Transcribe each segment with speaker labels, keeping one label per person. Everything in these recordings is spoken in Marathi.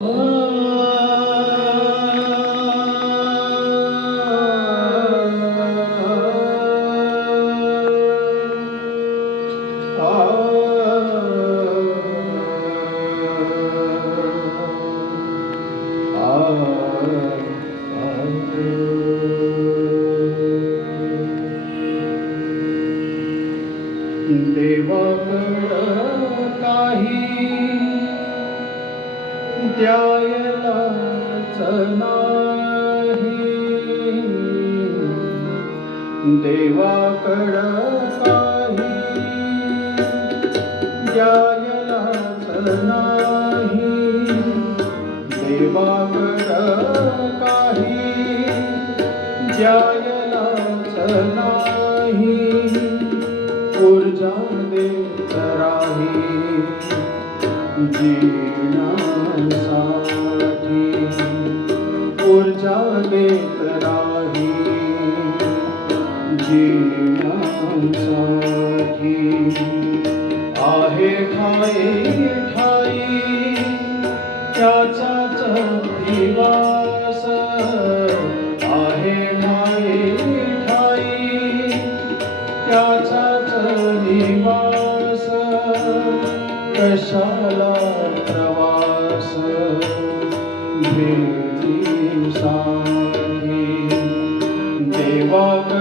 Speaker 1: देवाकडं द्यायलाच नाही. देवाकड काही द्यायलाच नाही. देवाकड काही द्यायलाच नाही. ऊर्जा देत राही जीवनासाठी ऊर्जा देत राही. जीवनासाठी आहे ठाई ठाई त्याचाच दिवास प्रवास भेटीसाठी देवाकडं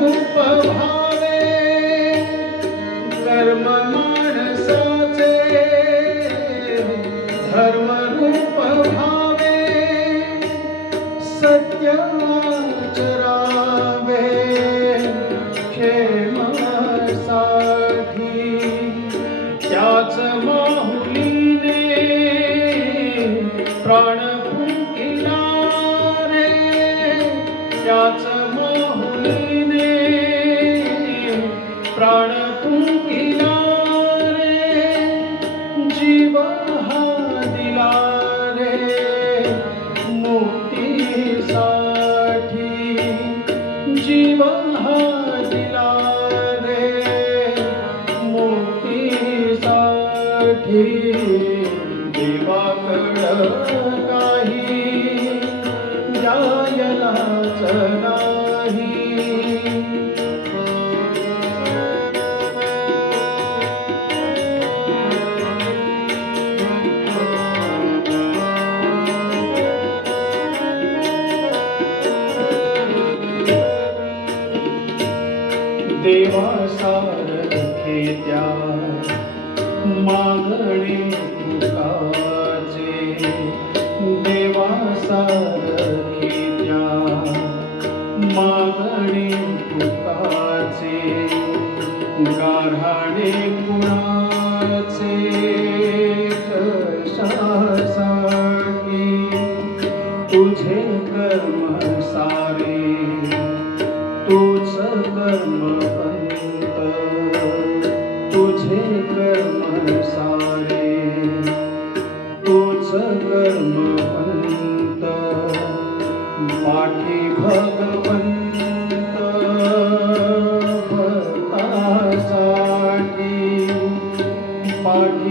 Speaker 1: धर्मरूप भावे कर्म माणसाचे धर्मरूप भावे सत्य चरावे क्षेमासाठी त्याच माहुलीने प्राण फुंकिला रे त्याच माहुलीने दिला रे मुक्तीसाठी जीव हा दिला रे मुक्तीसाठी देवाकडं काही देवा देवासारखे त्या मागणे तुकाचे देवा सारखे Magie.